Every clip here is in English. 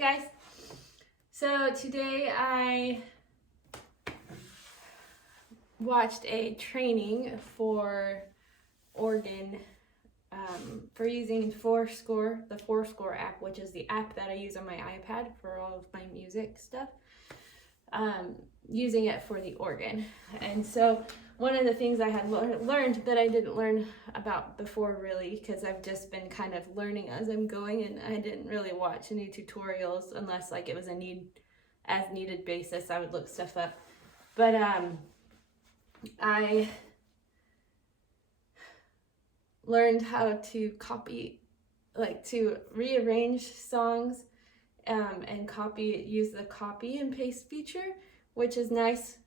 Hey guys! So today I watched a training for organ for using Fourscore, the Fourscore app, which is the app that I use on my iPad for all of my music stuff, using it for the organ. And so one of the things I had learned that I didn't learn about before really, because I've just been kind of learning as I'm going, and I didn't really watch any tutorials unless like it was a as needed basis. I would look stuff up. But I learned how to copy, like to rearrange songs and use the copy and paste feature, which is nice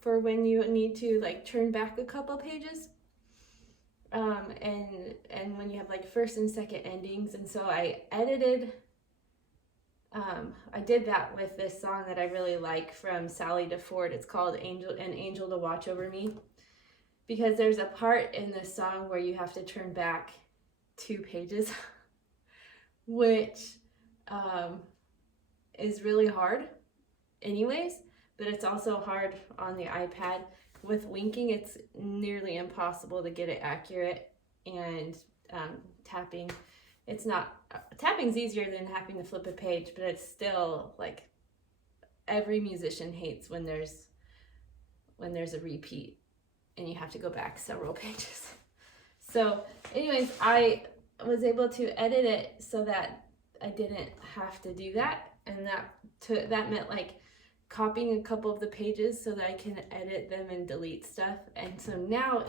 for when you need to like turn back a couple pages and when you have like first and second endings. And so I did that with this song that I really like from Sally DeFord. It's called An Angel to Watch Over Me, because there's a part in this song where you have to turn back 2 pages which is really hard anyways, but it's also hard on the iPad. With winking, it's nearly impossible to get it accurate, and tapping, it's not, tapping's easier than having to flip a page, but it's still like every musician hates when there's a repeat and you have to go back several pages. So anyways, I was able to edit it so that I didn't have to do that, and that meant like copying a couple of the pages so that I can edit them and delete stuff. And so now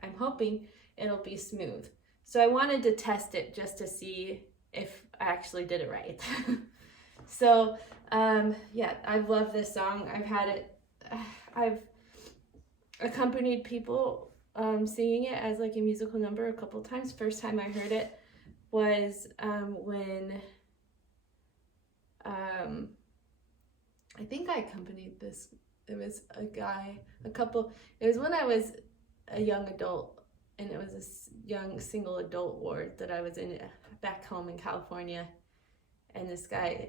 I'm hoping it'll be smooth. So I wanted to test it just to see if I actually did it right. So yeah, I love this song. I've accompanied people singing it as like a musical number a couple times. First time I heard it was when I think I accompanied this. It was it was when I was a young adult, and it was a young single adult ward that I was in back home in California. And this guy,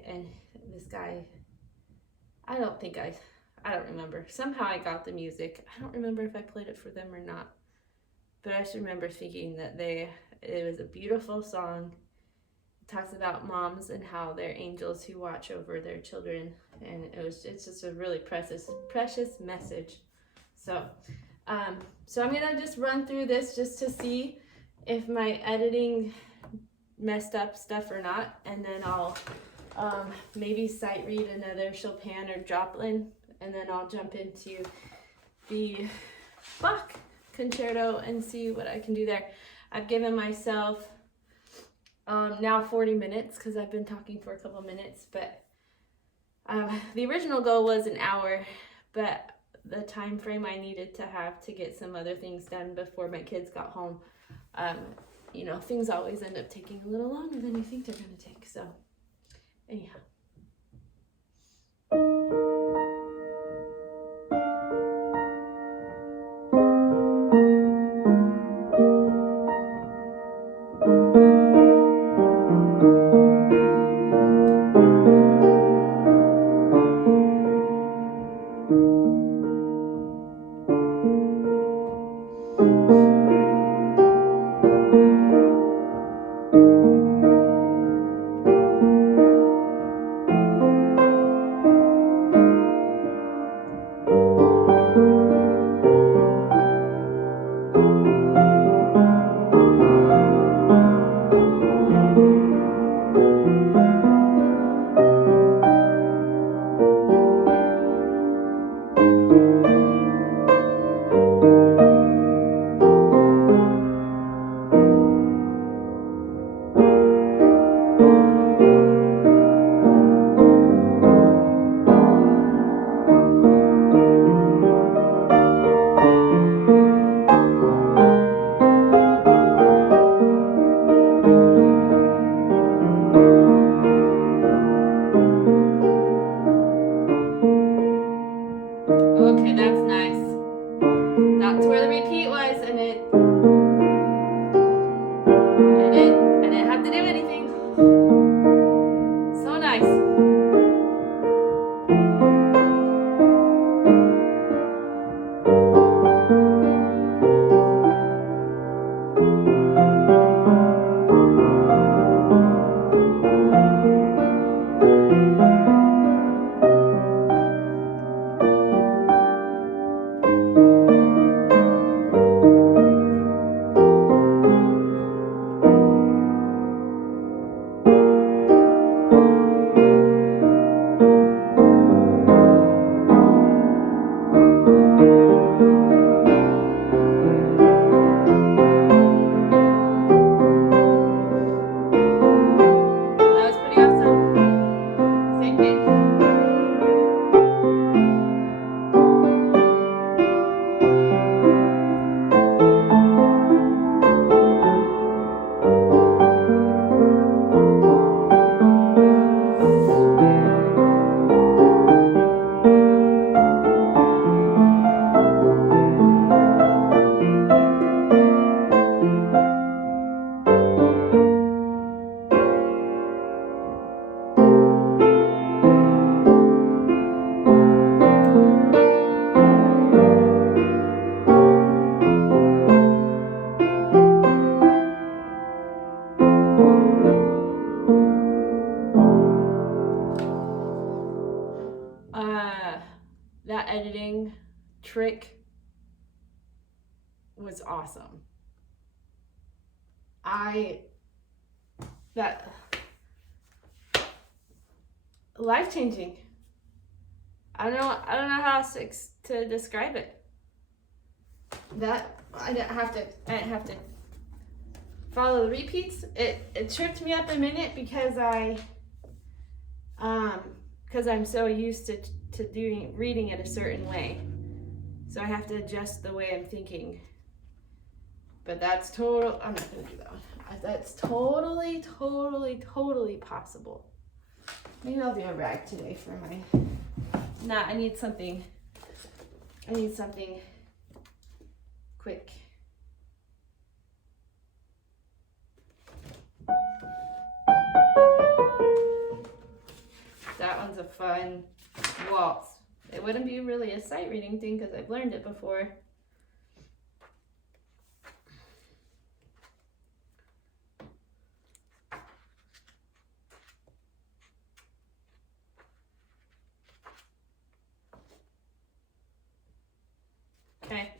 I don't remember. Somehow I got the music. I don't remember if I played it for them or not, but I just remember thinking that it was a beautiful song. It talks about moms and how they're angels who watch over their children, and it's just a really precious message. So so I'm gonna just run through this just to see if my editing messed up stuff or not, and then I'll maybe sight read another Chopin or Joplin, and then I'll jump into the Bach concerto and see what I can do there. I've given myself now 40 minutes because I've been talking for a couple minutes, but the original goal was an hour, but the time frame I needed to have to get some other things done before my kids got home, you know, things always end up taking a little longer than you think they're going to take. So anyhow. trick was awesome. That life-changing. I don't know how else to describe it. That I didn't have to follow the repeats. It tripped me up a minute because I'm so used to reading it a certain way. So I have to adjust the way I'm thinking. But that's total, I'm not gonna do that one. That's totally possible. Maybe I'll do a rag today for my, I need something quick. That one's a fun waltz. It wouldn't be really a sight reading thing because I've learned it before. Okay.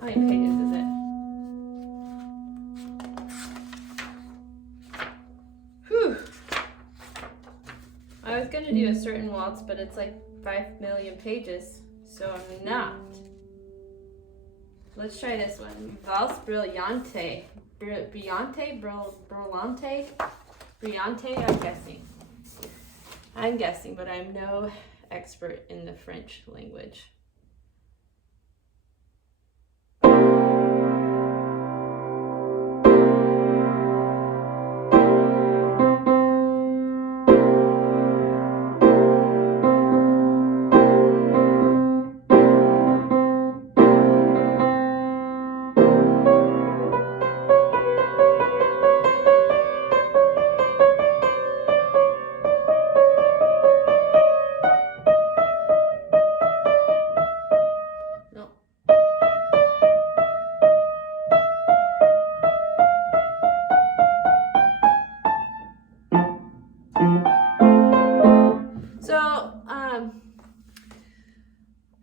How many pages is it? Whew. I was gonna do a certain waltz, but it's like 5 million pages, so I'm not. Let's try this one. Valse Brillante. Brillante? Brillante, I'm guessing, but I'm no expert in the French language.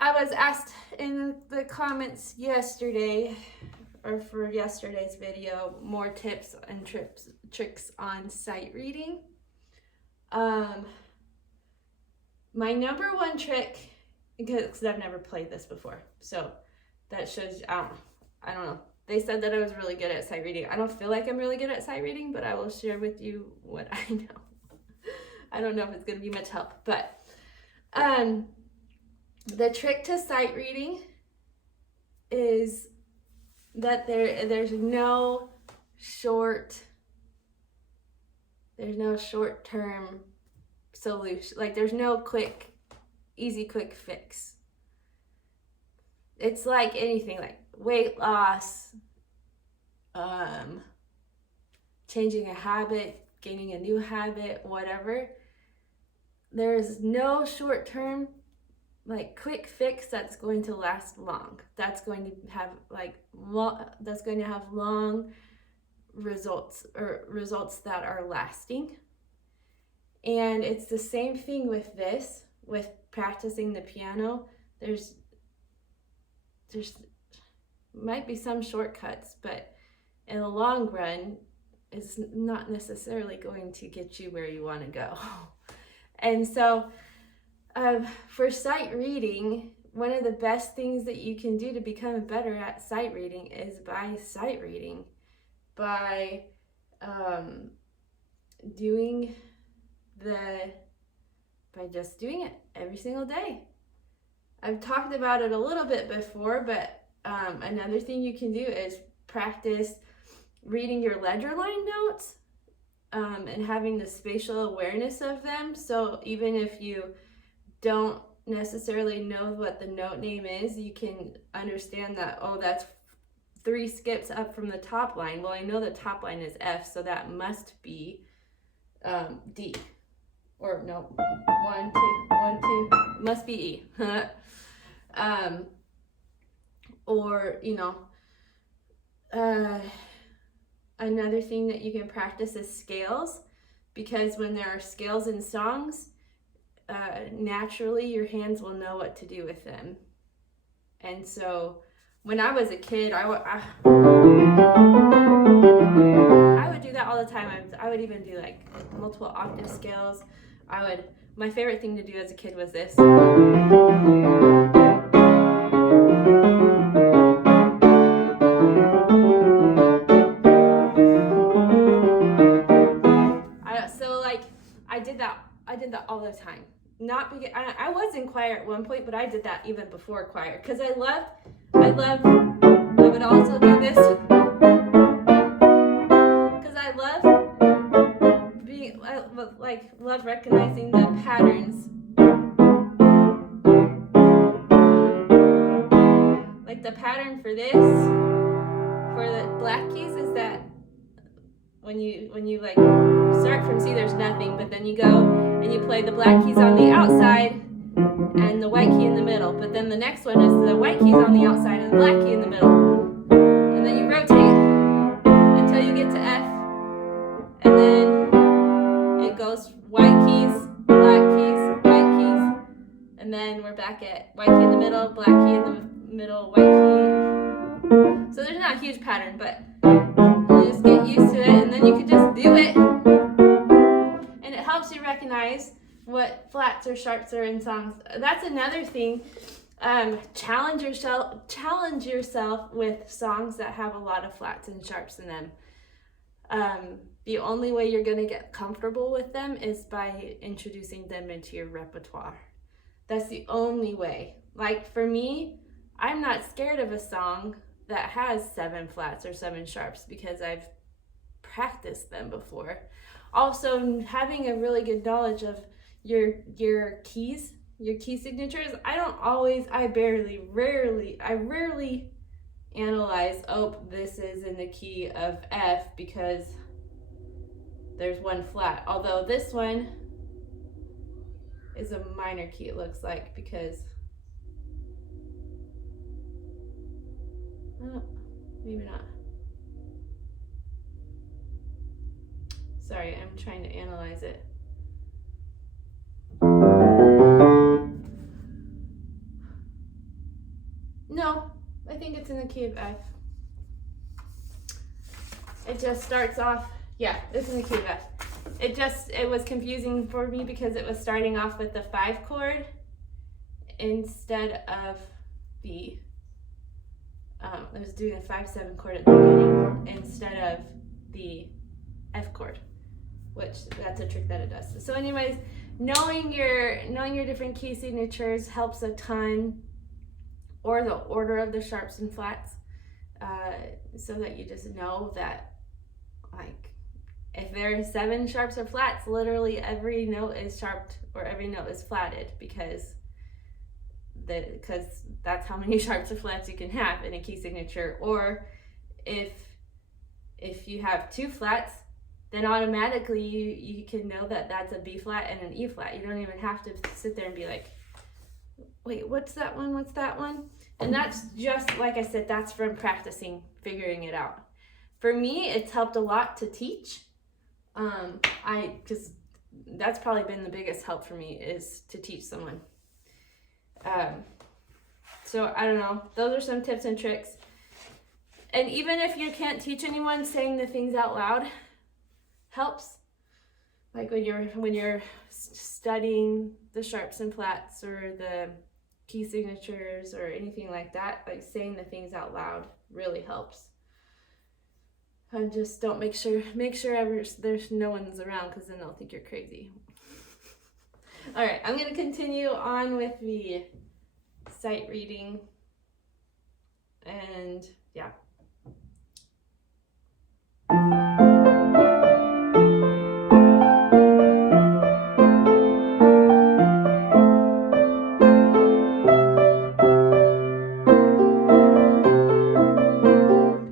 I was asked in the comments yesterday, or for yesterday's video, more tips and tricks on sight reading. My number one trick, because I've never played this before, so that shows, I don't know. They said that I was really good at sight reading. I don't feel like I'm really good at sight reading, but I will share with you what I know. I don't know if it's going to be much help, but the trick to sight reading is that there's no short-term solution. Like there's no easy quick fix. It's like anything, like weight loss, changing a habit, gaining a new habit, whatever. There is no short-term quick fix that's going to last long. That's going to have long results, or results that are lasting. And it's the same thing with this, with practicing the piano. There's might be some shortcuts, but in the long run, it's not necessarily going to get you where you want to go. And so for sight reading, one of the best things that you can do to become better at sight reading is by sight reading, by just doing it every single day. I've talked about it a little bit before, but another thing you can do is practice reading your ledger line notes and having the spatial awareness of them. So even if you don't necessarily know what the note name is, you can understand that, oh, that's 3 skips up from the top line. Well, I know the top line is F, so that must be D. Or no, 1, 2, must be E. Or, another thing that you can practice is scales, because when there are scales in songs, naturally your hands will know what to do with them. And so when I was a kid, I would do that all the time. I would even do like multiple octave scales. My favorite thing to do as a kid was this. I did that all the time. Not because I was in choir at one point, but I did that even before choir because I would also do this because I love recognizing the patterns. Like the pattern for this, for the black keys, is that when you like start from C, there's nothing, but then you go and you play the black keys on the outside and the white key in the middle. But then the next one is the white keys on the outside and the black key in the middle. And then you rotate until you get to F. And then it goes white keys, black keys, white keys. And then we're back at white key in the middle, black key in the middle, white key. So there's not a huge pattern, but you just get used to it, and then you can just do it. And it helps you recognize what flats or sharps are in songs. That's another thing. Challenge yourself with songs that have a lot of flats and sharps in them. The only way you're going to get comfortable with them is by introducing them into your repertoire. That's the only way. Like for me, I'm not scared of a song that has 7 flats or 7 sharps because I've practiced them before. Also, having a really good knowledge of your keys, your key signatures. I rarely analyze, oh, this is in the key of F because there's 1 flat. Although this one is a minor key, it looks like, because maybe not. Sorry, I'm trying to analyze it. No, I think it's in the key of F. It just starts off, yeah, it's in the key of F. It was confusing for me because it was starting off with the 5 chord instead of the I was doing a 5/7 chord at the beginning instead of the F chord, which that's a trick that it does. So anyways, knowing your different key signatures helps a ton, or the order of the sharps and flats, so that you just know that, like, if there are 7 sharps or flats, literally every note is sharped or every note is flatted because that's how many sharps or flats you can have in a key signature. Or if you have 2 flats, then automatically you can know that that's a B flat and an E flat. You don't even have to sit there and be like, wait, what's that one? What's that one? And that's just, like I said, that's from practicing, figuring it out. For me, it's helped a lot to teach. Because that's probably been the biggest help for me, is to teach someone. So I don't know, those are some tips and tricks. And even if you can't teach anyone, saying the things out loud helps. Like when you're studying the sharps and flats or the key signatures or anything like that, like saying the things out loud really helps. And just don't make sure there's no one's around, because then they'll think you're crazy. All right, I'm gonna continue on with the sight reading, and yeah.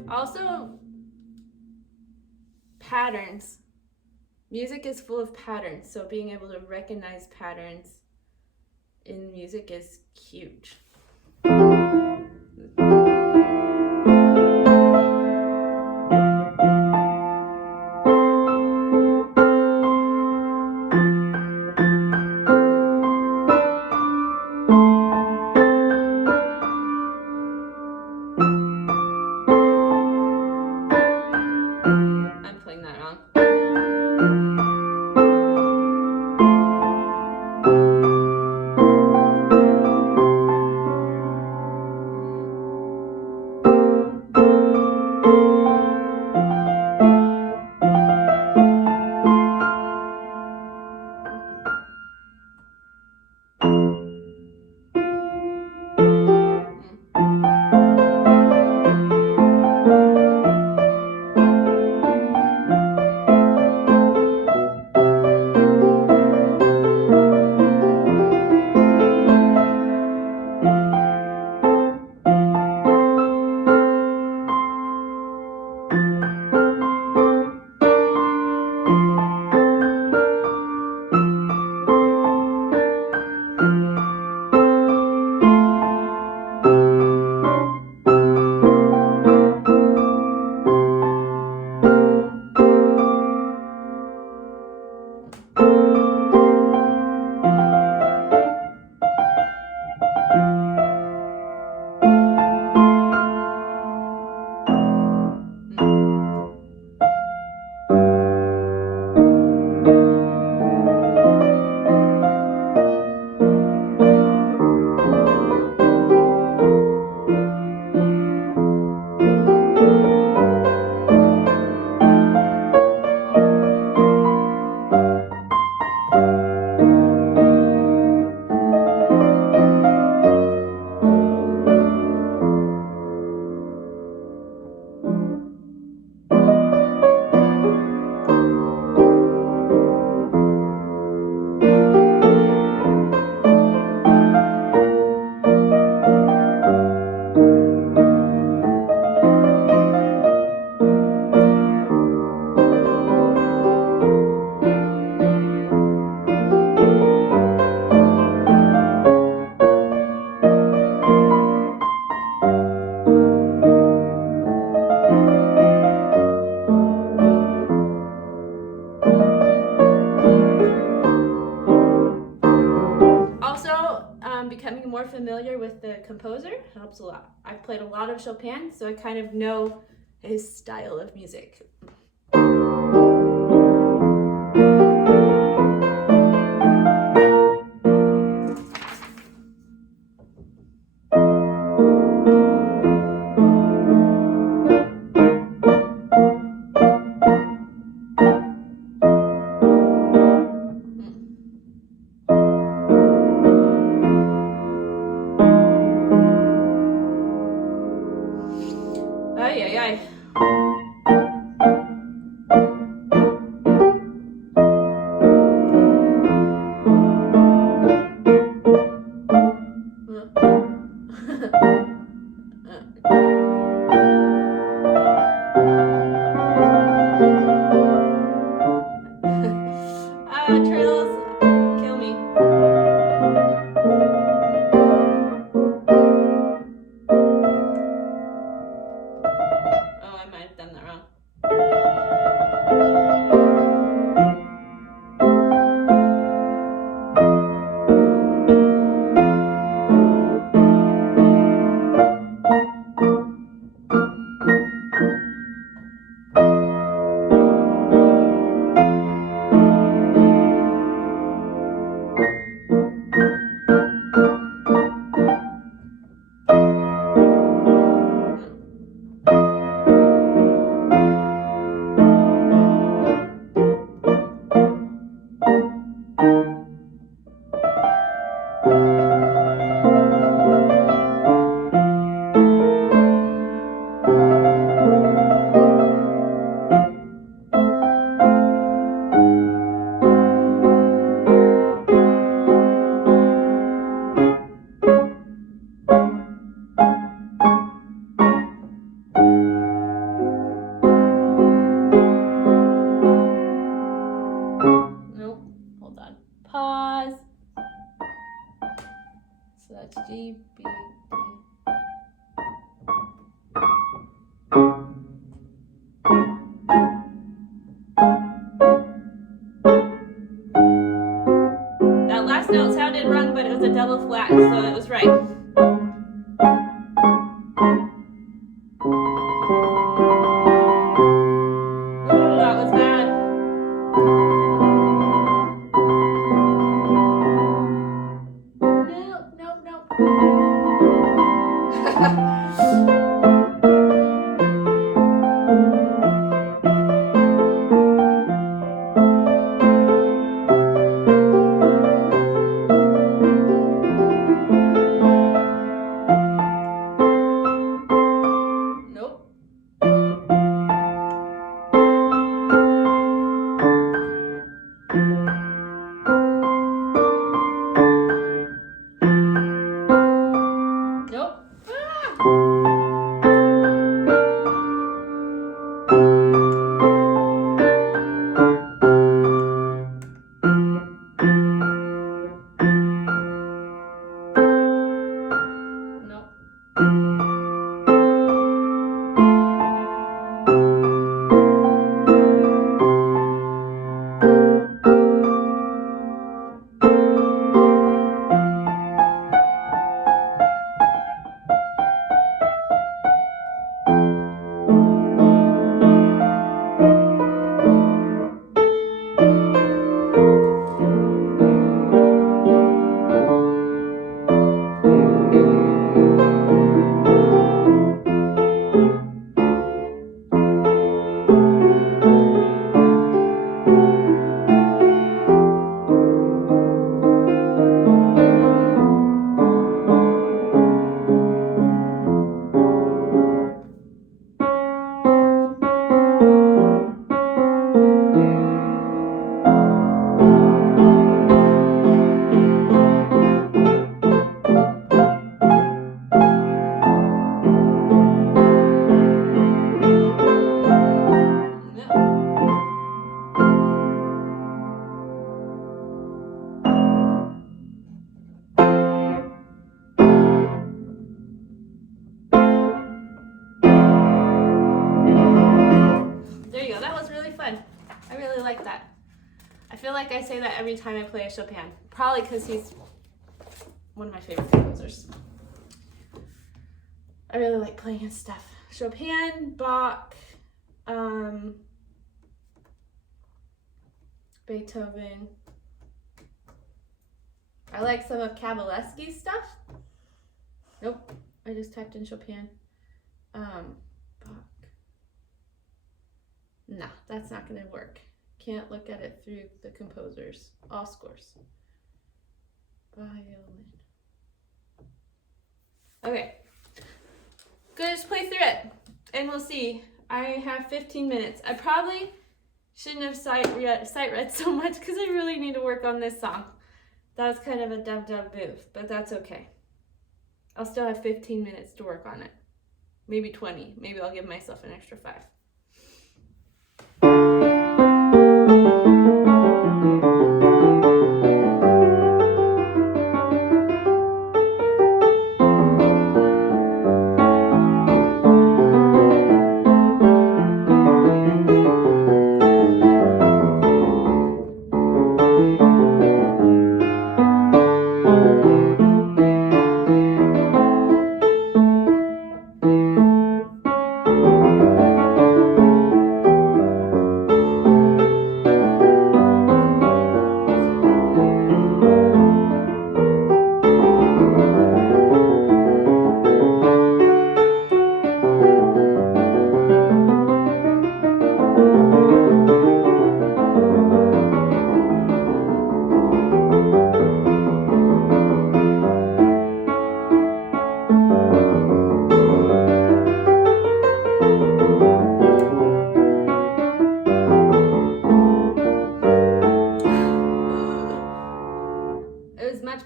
Also, patterns. Music is full of patterns, so being able to recognize patterns in music is huge. Becoming more familiar with the composer helps a lot. I've played a lot of Chopin, so I kind of know his style of music. Ay, ay, ay. Trills, kill me. Oh, I might have done that wrong. Pause. So that's G, B, D. That last note sounded wrong, but it was a double flat, so it was right. Oh, that was bad. like that. I feel like I say that every time I play a Chopin. Probably because he's one of my favorite composers. I really like playing his stuff. Chopin, Bach, Beethoven. I like some of Kavalevsky's stuff. Nope, I just typed in Chopin. Bach. No, that's not gonna work. Can't look at it through the composers. All scores. Violin. Okay. Gonna just play through it and we'll see. I have 15 minutes. I probably shouldn't have sight read so much because I really need to work on this song. That was kind of a dumb move, but that's okay. I'll still have 15 minutes to work on it. Maybe 20. Maybe I'll give myself an extra 5.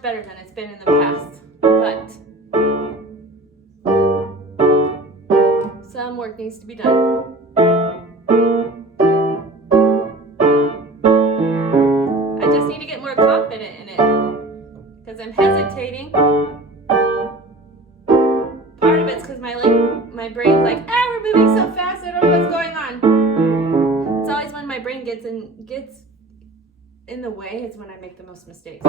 Better than it's been in the past, but some work needs to be done. I just need to get more confident in it because I'm hesitating. Part of it's because my brain's like, we're moving so fast, I don't know what's going on. It's always when my brain gets in the way, it's when I make the most mistakes.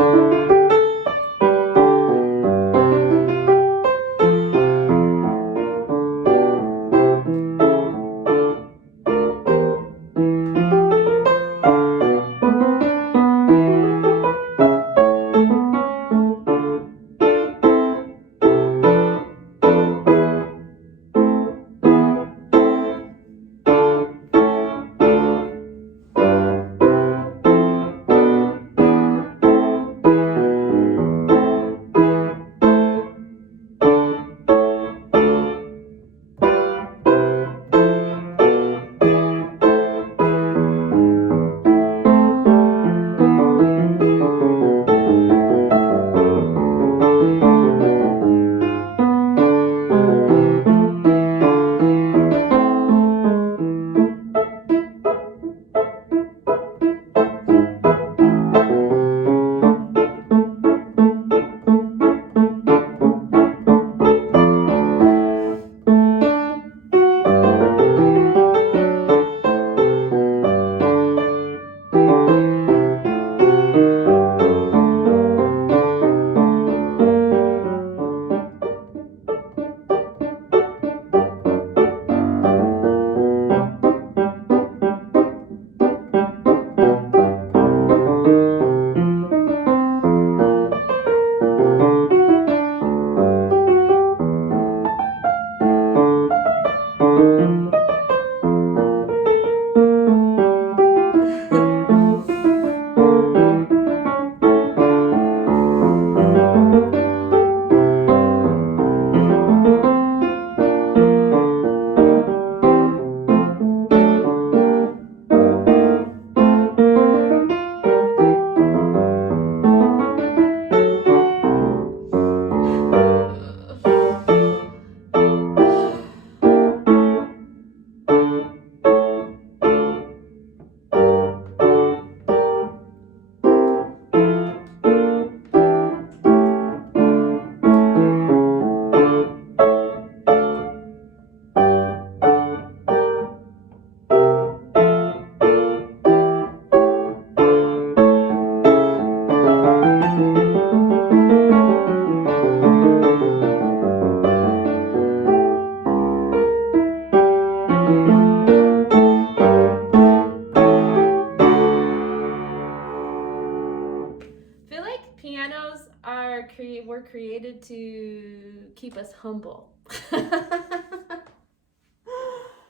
we're created to keep us humble.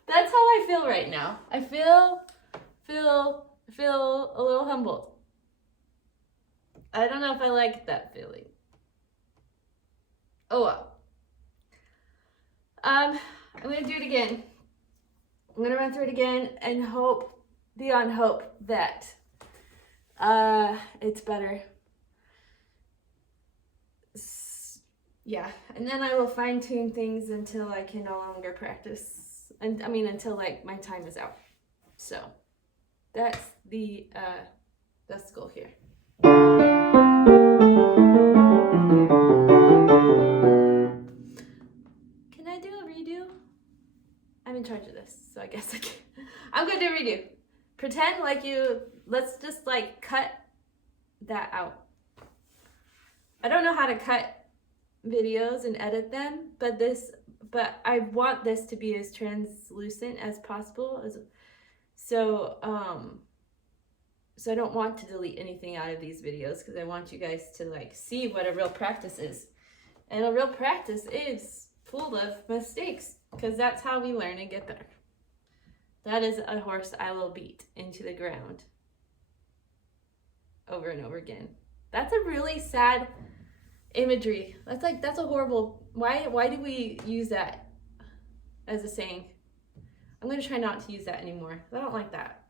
That's how I feel right now. I feel a little humbled. I don't know if I like that feeling. Oh well. I'm gonna do it again. I'm gonna run through it again and hope beyond hope that it's better. Yeah, and then I will fine tune things until I can no longer practice, and I mean until like my time is out. So that's the goal here. Can I do a redo? I'm in charge of this, so I guess I can. I'm gonna do a redo. Pretend like let's just like cut that out. I don't know how to cut videos and edit them, but I want this to be as translucent as possible. So I don't want to delete anything out of these videos because I want you guys to like see what a real practice is. And a real practice is full of mistakes because that's how we learn and get better. That is a horse I will beat into the ground over and over again. That's a really sad imagery. That's a horrible. Why do we use that as a saying? I'm going to try not to use that anymore. I don't like that.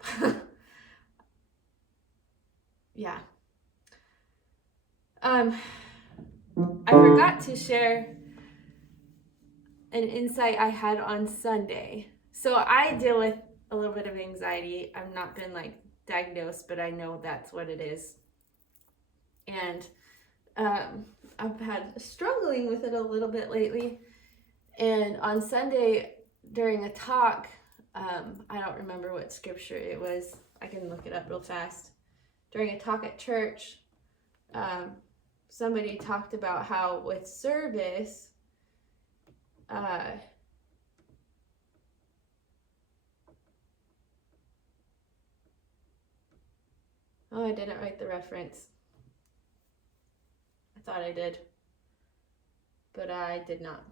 Yeah. I forgot to share an insight I had on Sunday. So I deal with a little bit of anxiety. I've not been like diagnosed, but I know that's what it is. And I've had struggling with it a little bit lately. And on Sunday during a talk, I don't remember what scripture it was. I can look it up real fast. During a talk at church, somebody talked about how with service, oh, I didn't write the reference. I thought I did, but I did not.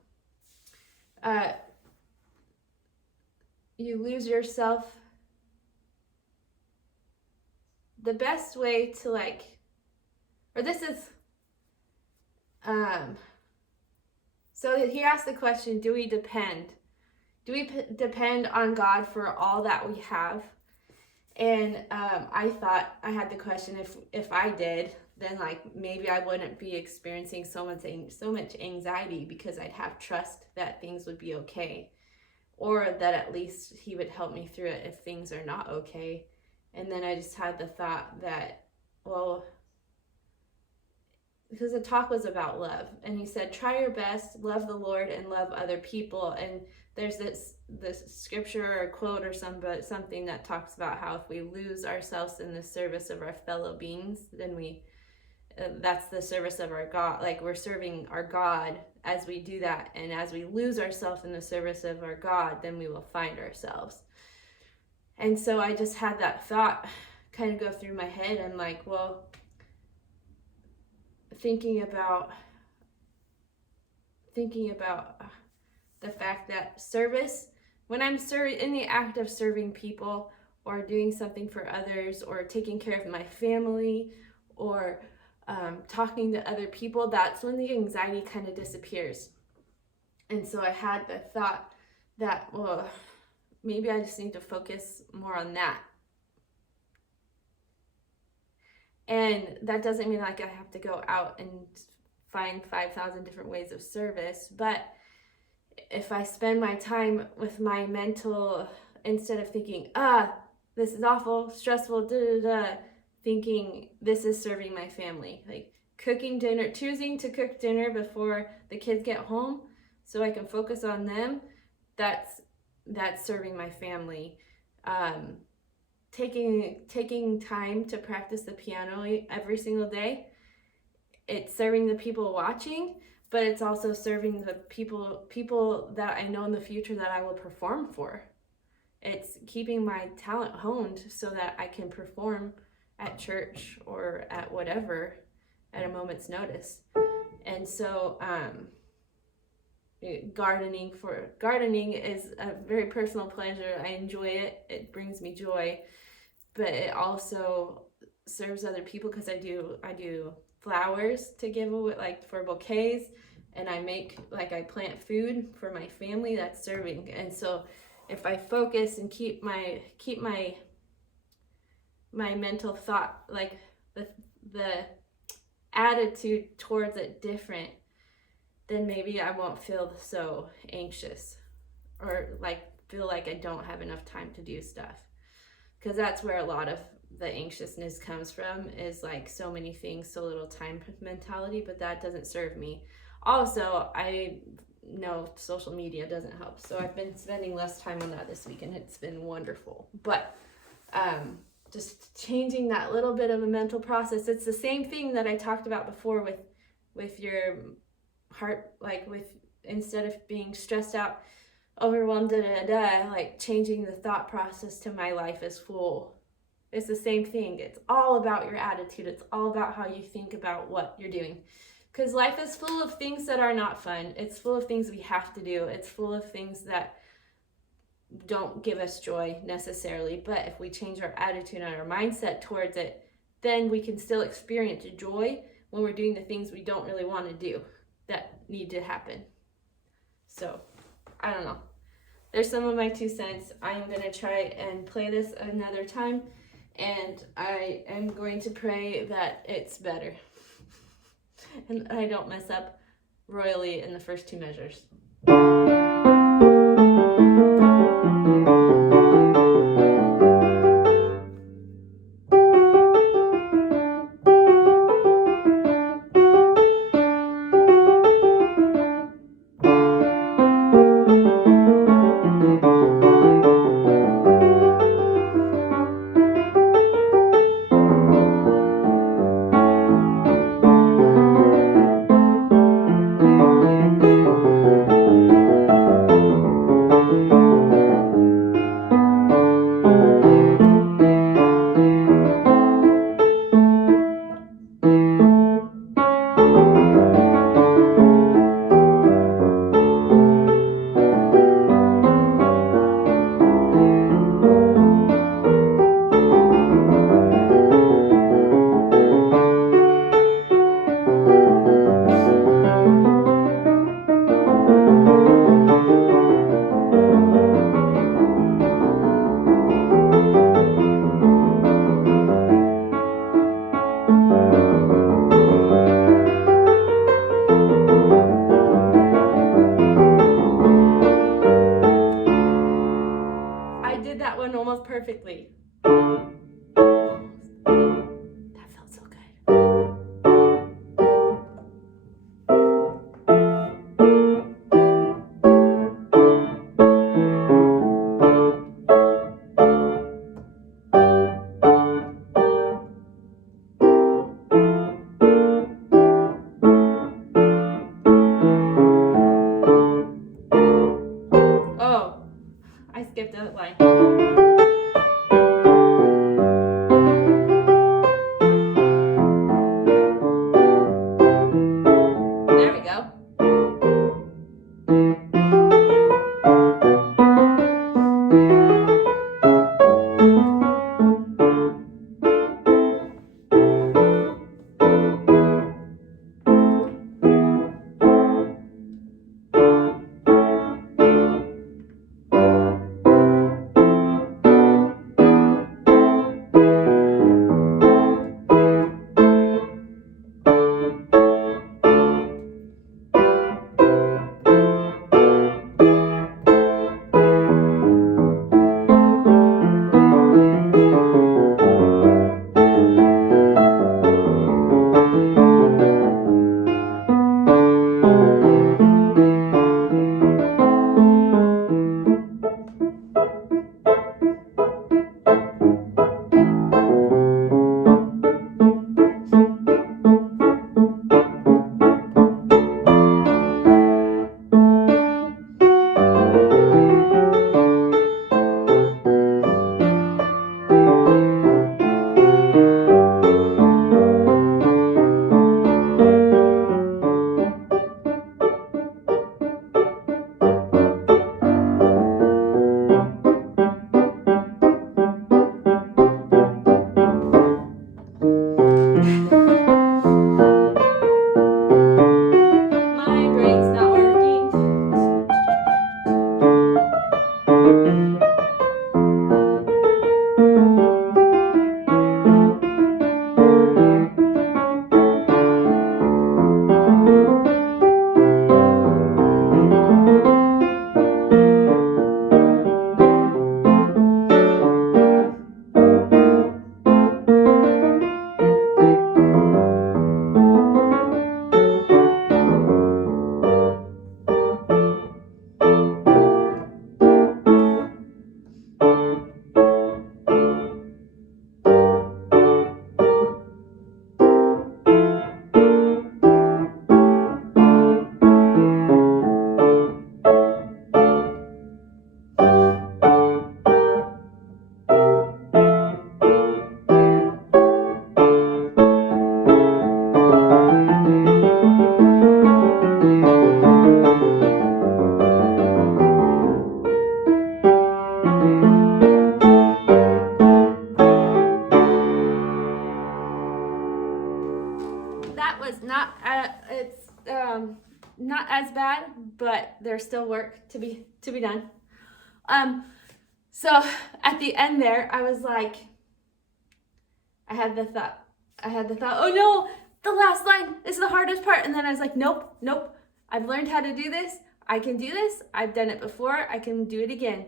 You lose yourself. The best way to so he asked the question, do we depend on God for all that we have? And I thought I had the question, if I did, then like maybe I wouldn't be experiencing so much anxiety because I'd have trust that things would be okay, or that at least he would help me through it if things are not okay. And then I just had the thought that, well, because the talk was about love, and he said, try your best, love the Lord and love other people. And there's this scripture or quote or something that talks about how if we lose ourselves in the service of our fellow beings, then that's the service of our God. Like we're serving our God as we do that. And as we lose ourselves in the service of our God, then we will find ourselves. And so I just had that thought kind of go through my head. I'm like, well, thinking about the fact that service, when I'm in the act of serving people or doing something for others or taking care of my family or talking to other people, that's when the anxiety kind of disappears. And so I had the thought that, well, maybe I just need to focus more on that. And that doesn't mean like I have to go out and find 5,000 different ways of service, but if I spend my time with my mental, instead of thinking, this is awful, stressful, thinking this is serving my family, like cooking dinner, choosing to cook dinner before the kids get home so I can focus on them, that's serving my family. Taking time to practice the piano every single day, it's serving the people watching, but it's also serving the people that I know in the future that I will perform for. It's keeping my talent honed so that I can perform at church or at whatever at a moment's notice. And so gardening is a very personal pleasure. I enjoy it. It brings me joy, but it also serves other people because I do flowers to give away, like for bouquets, and I plant food for my family that's serving. And so if I focus and keep my mental thought, like the attitude towards it different, then maybe I won't feel so anxious or like feel like I don't have enough time to do stuff. Because that's where a lot of the anxiousness comes from, is like so many things, so little time mentality, but that doesn't serve me. Also, I know social media doesn't help. So I've been spending less time on that this week, and it's been wonderful. But just changing that little bit of a mental process. It's the same thing that I talked about before with your heart, like with, instead of being stressed out, overwhelmed, like changing the thought process to my life is full. It's the same thing. It's all about your attitude. It's all about how you think about what you're doing. Because life is full of things that are not fun. It's full of things we have to do. It's full of things that don't give us joy necessarily. But if we change our attitude and our mindset towards it, then we can still experience joy when we're doing the things we don't really want to do that need to happen. So, I don't know. There's some of my 2 cents. I am going to try and play this another time, and I am going to pray that it's better and I don't mess up royally in the first 2 measures. that was not it's not as bad, but there's still work to be done. So at the end there, I was like, I had the thought, oh no, the last line is the hardest part. And then I was like, nope. I've learned how to do this. I can do this. I've done it before. I can do it again.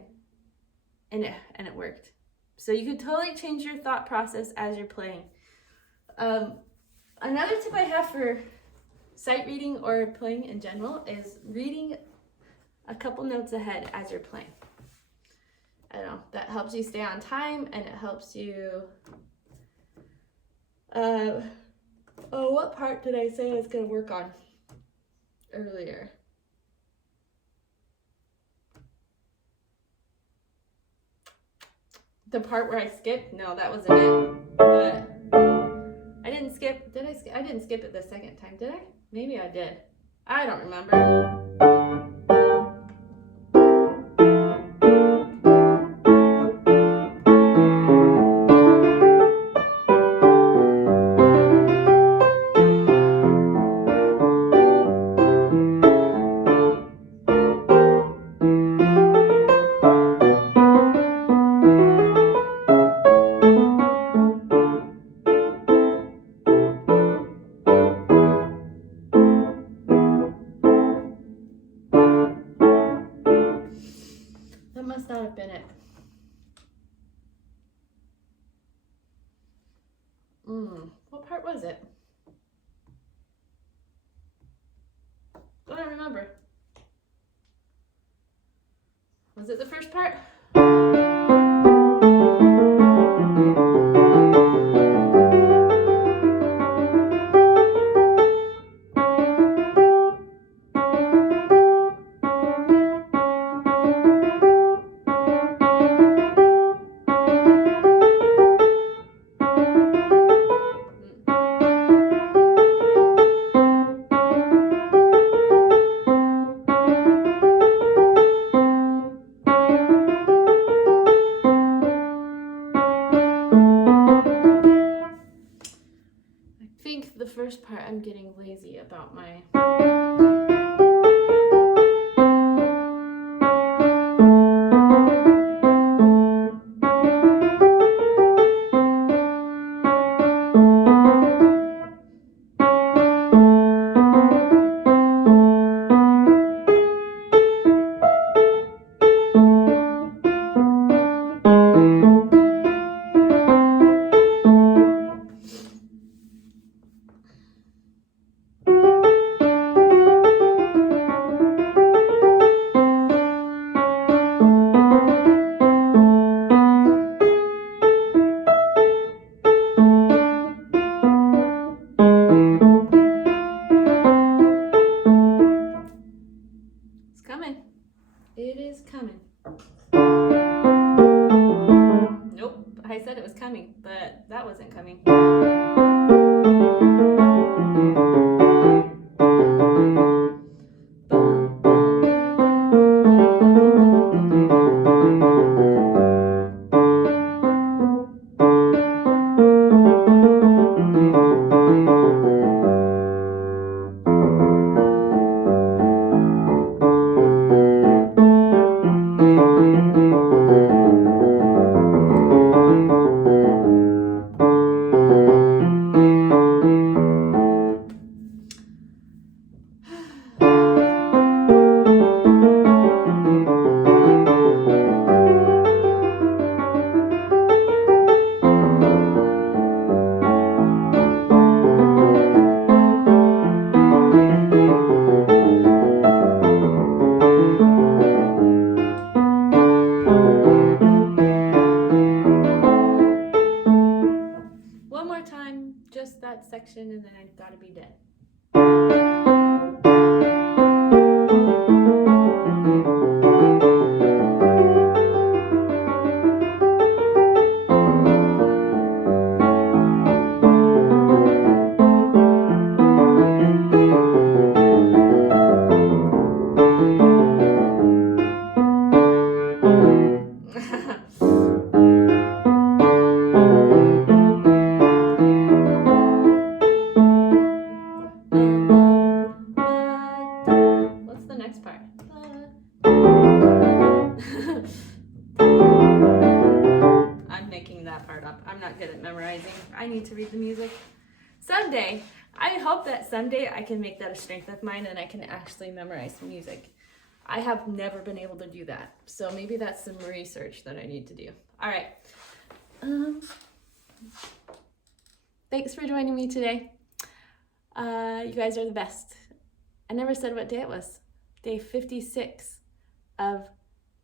And it worked. So you could totally change your thought process as you're playing. Another tip I have for sight reading or playing in general is reading a couple notes ahead as you're playing. I don't know, that helps you stay on time, and it helps you, what part did I say I was going to work on earlier? The part where I skipped? No, that wasn't it. But I didn't skip. Did I skip? I didn't skip it the second time, did I? Maybe I did. I don't remember. That must not have been it. What part was it? I don't remember. Was it the first part? The first part, I'm getting lazy about my... It is coming. Nope, I said it was coming, but that wasn't coming. One more time, just that section, and then I've got to be done. read the music. Someday, I hope that someday I can make that a strength of mine and I can actually memorize the music. I have never been able to do that. So maybe that's some research that I need to do. All right. Thanks for joining me today. You guys are the best. I never said what day it was. Day 56 of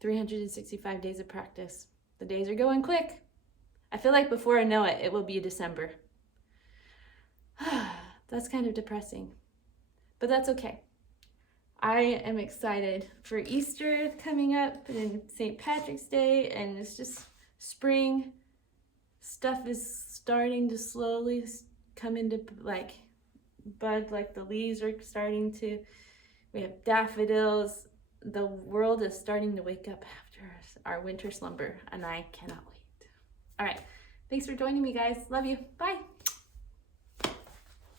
365 days of practice. The days are going quick. I feel like before I know it, it will be December. That's kind of depressing, but that's okay. I am excited for Easter coming up and St. Patrick's Day, and it's just spring. Stuff is starting to slowly come into like bud, like the leaves are starting to, we have daffodils. The world is starting to wake up after our winter slumber, and I cannot wait. All right, thanks for joining me, guys. Love you. Bye.